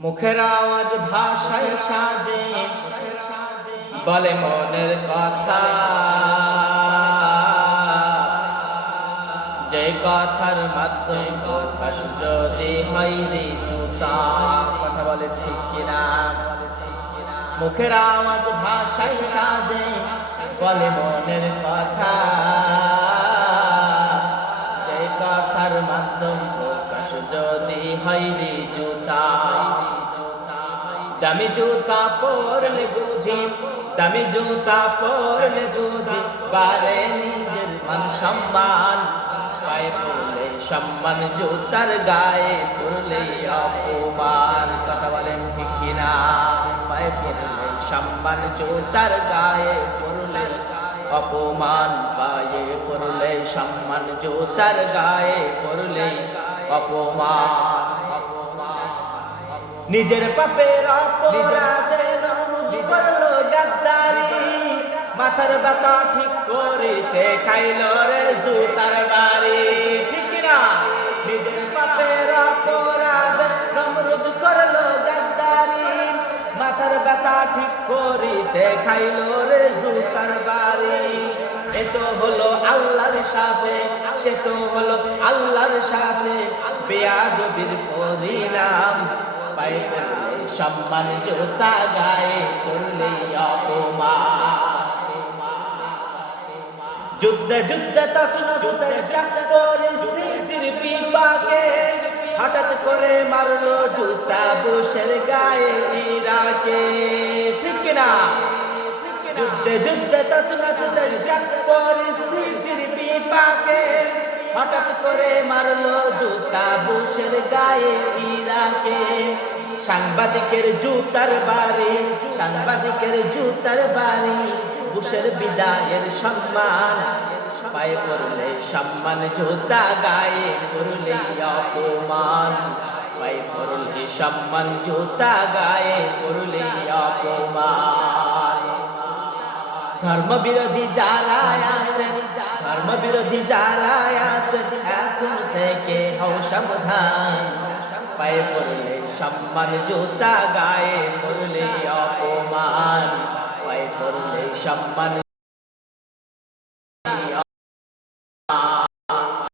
মুখের আওয়াজ ভাষায় সাজে বলে মনের কথা। যে কথার মাধ্যমে প্রকাশ যদি হয় রে জুতা, কথা বলে ঠিক কিনা? মুখের আওয়াজ ভাষায় সাজে, বলে মনের কথা। যে কথার মাধ্যম প্রকাশ যদি হয় রে জুতা দামি জুতা পরলে বুঝি, দামি জুতা পরলে বুঝি, বারে নিজের মান সম্মান, পায়ে পড়লে সম্মান, জুতার গায়ে পড়লে অপমান। কথা বলেন ঠিক কিনা? পায়ে পড়লে সম্মান, জুতার গায়ে পড়লে অপমান, পায়ে পড়লে সম্মান, জুতার গায়ে পড়লে অপমান। নিজের পাপের অপরাধে নমরুদ করল গাদ্দারি। মাথার ব্যথা ঠিক করিতে খাইল রে জুতার বাড়ি। ঠিক না? নিজের পাপের অপরাধ নমরুদ করল গাদ্দারি। মাথার ব্যথা ঠিক করিতে খাইল রে জুতার বাড়ি। এ তো হলো আল্লাহর সাথে সে তো হলো আল্লাহর সাথে। বেয়াদবির পরিণাম পায়ে সম্মান জোতা গায়ে চললে যুদ্ধে যুদ্ধে তছনছ চেষ্টা পরিস্থিতির বিপাকে হঠাৎ করে মারলো জুতা বুশের গায়ে ইরাকে। ঠিক না? যুদ্ধে যুদ্ধে চেষ্টা পরিস্থিতির বিপাকে হঠাৎ করে মারলো জুতা বুশের গায়ে ইরাকে। সাংবাদিকের জুতার বাড়ি, সাংবাদিকের জুতার বাড়ি, বুশের বিদায়ের সম্মান। পায়ে পড়লে সম্মান, জুতা গায়ে পড়লে অপমান। পায়ে পড়লে সম্মান, জুতা গায়ে পড়লে অপমান। ধর্ম বিরোধী যারা আছেন ধর্ম বিরোধী যারা আছেন এখন থেকে হও সাবধান। পায়ে পড়লে সম্মান জুতা, গায়ে পড়লে অপমান। পায়ে পড়লে সম্মান